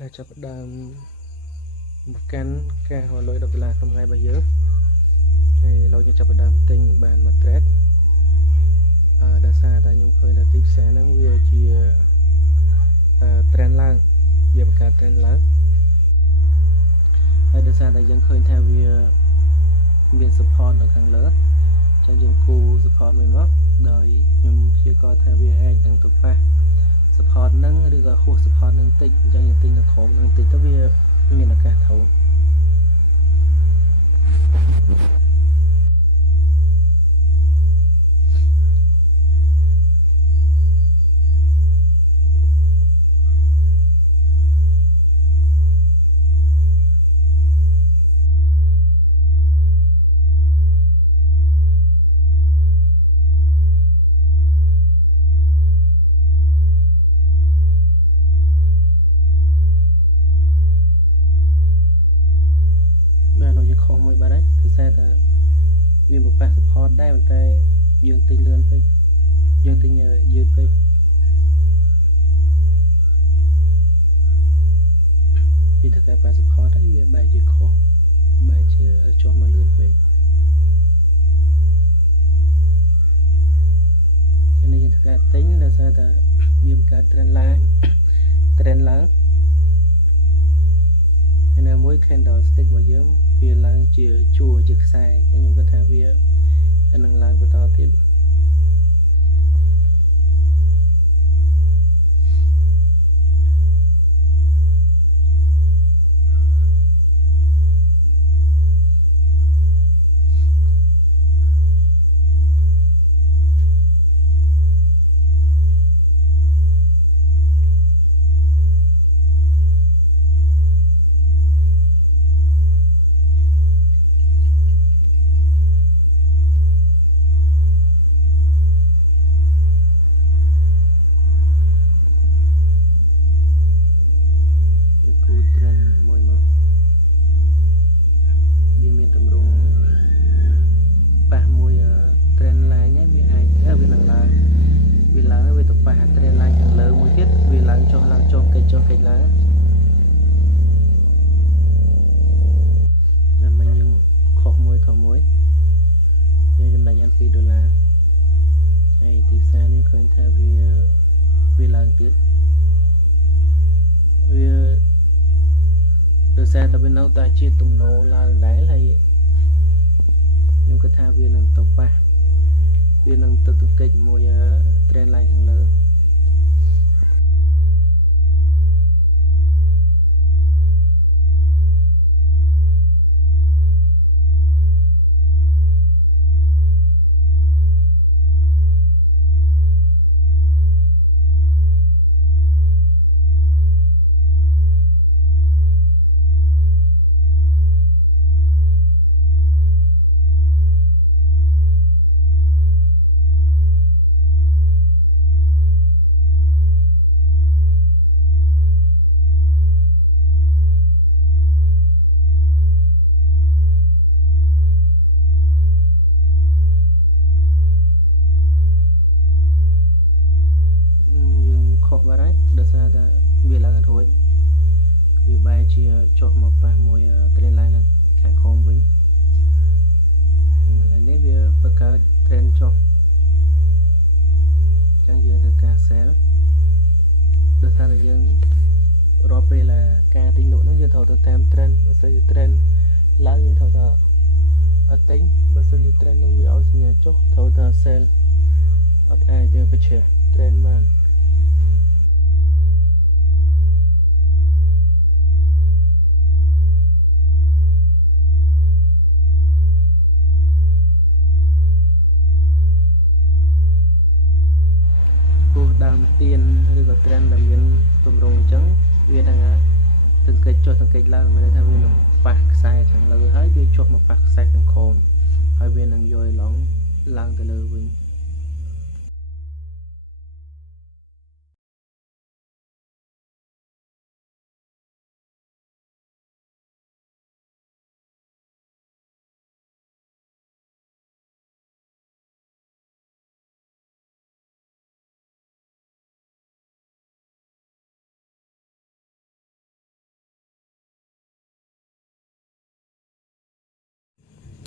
ចាប់ផ្ដើមមកកាន់ការហៅលុយ$10ក្នុងថ្ងៃរបស់យើងហើយលោកយើងចាប់ផ្ដើមទិញបានមួយ trade ដោយសារតែខ្ញុំឃើញថាទីផ្សារហ្នឹងវាជា trend ឡើងវាបង្កើត trend ឡើងហើយដោយសារតែយើងឃើញថាវាមាន support នៅខាងលើចឹងយើងគូ support មួយមកដោយខ្ញុំព្យាករណ៍ថាវាអាចនឹងទៅប៉ះ support ហ្នឹងឬក៏ហួស support ហ្នឹងតិចអញ្ចឹងយើងទិញនៅក្រោមហ្នឹងតិចទៅវាមានឱកាសធូរដែលលោកយើងខុសមួយបាត់ហើយគឺថាវាមកប៉ះ support ដែរប៉ុន្តែយើងទិញលឿនពេកយើងទិញយឺតពេកពីទៅការប៉ះ support ហើយវាបែរជាខុសបែរជាចុះមកលឿនពេកនេះយើងធ្វើការទិញដោយសារតែវាបង្កើត trend ឡើងហើយនៅមួយ candle stick របស់យើងវាឡើងជាជួរជាខ្សែអញ្ចឹងខ្ញុំគិតថាវានឹងឡើងបន្តទៀតហើយទីផ្សារនេះឃើញថាវាឡើងទៀតវាដោយសារតែវានៅតែជាទំនោរឡើងដែរហើយខ្ញុំគិតថាវានឹងទៅប៉ះវានឹងទៅទង្គិចមួយ trend ឡើងខាងលើដោយសារតែវាឡើងអត់រួចវាបែរជាចុះមកប៉ះមួយ trend ឡើងខាងក្រោមវិញហើយនេះវាបង្កើត trend ចុះអញ្ចឹងយើងធ្វើការ sell ដោយសារតែយើងរាល់ពេលការទិញលក់ហ្នឹងយើងត្រូវទៅតាម trend បើសិនជា trend ឡើងយើងត្រូវតែអត់ទិញបើសិនជា trend ហ្នឹងវាឲ្យសញ្ញាចុះត្រូវតែ sell អត់អាចបញ្ជ្រាប trend បានព្រោះដើមទៀនឬក៏ trend ដែលមានទម្រង់អញ្ចឹងវានឹងទង្គិចចុះទង្គិចឡើងមានន័យថាវានឹងប៉ះខ្សែខាងលើហើយវាចុះមកប៉ះខ្សែខាងក្រោមហើយវានឹងយកឡើងទៅលើវិញ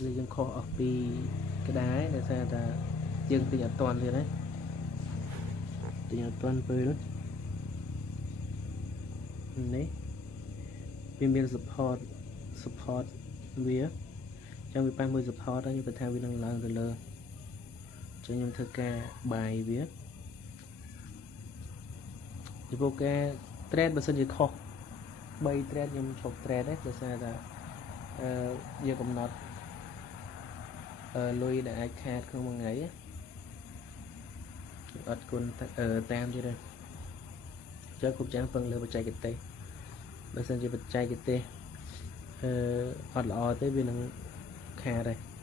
យើងខុសអស់ពីក្តារដោយសារតែយើងទិញអត់ទាន់ទៀតណាទិញអត់ទាន់ពេលនេះវាមាន support វាចឹងវាប៉ះមួយ support ហើយខ្ញុំគិតថាវានឹងឡើងទៅលើចឹងខ្ញុំធ្វើការបាយវាពីព្រោះការ trade បើសិនជាខុស3 trade ខ្ញុំឈប់ trade ទេដោយសារតែយើងកំណត់លុយដែលអាចខាតក្នុងមួយថ្ងៃអត់គុណតាមទៀតទេចឹងគ្រប់យ៉ាងពឹងលើបច្ចេកទេសបើសិនជាបច្ចេកទេសអត់ល្អទេវានឹងខាតដែរ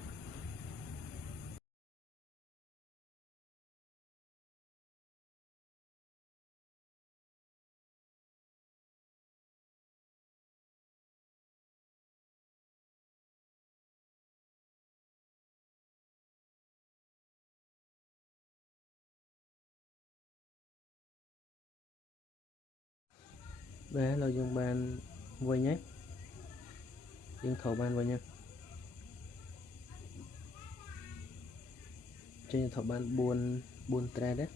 បាទเราយើងបានវិញហើយយើងថតបានវិញហើយចេញថតបាន4 trade ដែរ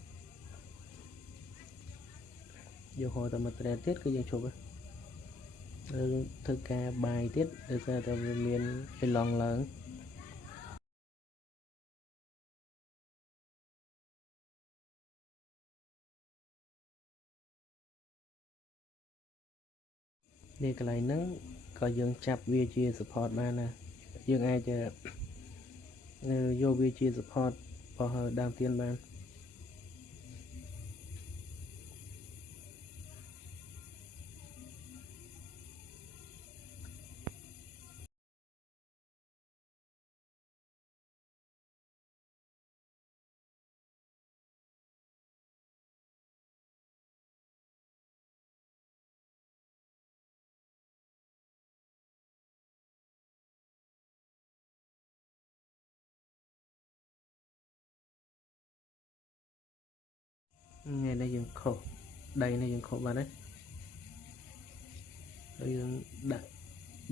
យកហោតែមួយ trade ទៀតគឺយើងឈប់ហើយយើងធ្វើការបាយទៀតដោយសារតែវាមានអីឡងឡើងនេះកន្លែងហ្នឹងក៏យើងចាប់វាជា support បានណាយើងអាចយកវាជា support របស់ដើមទៀនបានថ្ងៃនេះយើងខុសដៃនេះយើងខុសបានហើយហើយយើងដាក់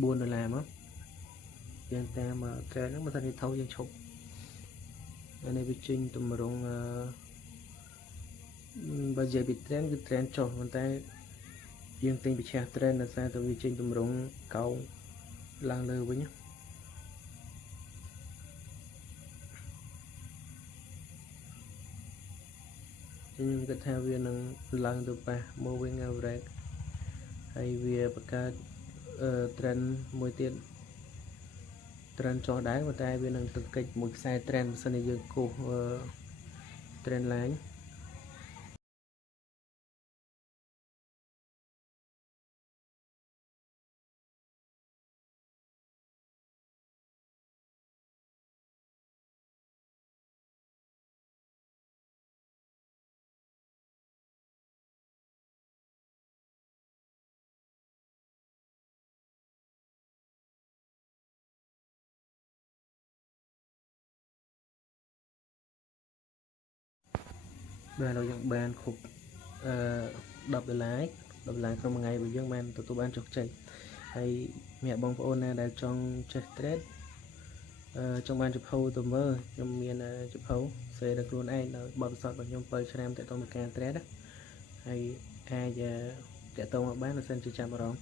$4មកយើងតាម trade ហ្នឹងបើថានេះថោយើងឈប់ហើយនេះវាចេញតម្រង់បើនិយាយពី trend គឺ trend ចុះប៉ុន្តែយើងទិញពីឆាស់ trend ដោយសារតែវាចេញតម្រង់កោងឡើងលើវិញខ្ញុំគិតថាវានឹងឡើងទៅប៉ះ moving average ហើយវាបង្កើតtrend មួយទៀត trend ចុះដែរប៉ុន្តែវានឹងទៅកិច្ចមួយខ្សែ trend បើសិនជាយើងគូសtrend line បាទเราយើងបានគ្រប់$10 $10ក្នុងមួយថ្ងៃរបស់យើងបានទទួលបានជោគជ័យហើយអ្នកបងប្អូនណាដែលចង់ចេះ trade ចង់បានជភៅទៅមើលខ្ញុំមានជភៅសេដល់ខ្លួនឯងដោយបទពិសោធន៍របស់ខ្ញុំ7ឆ្នាំតទៅនឹងការ trade ហើយអាចតាក់ទងមកបានបើសិនជាចាប់អារម្មណ៍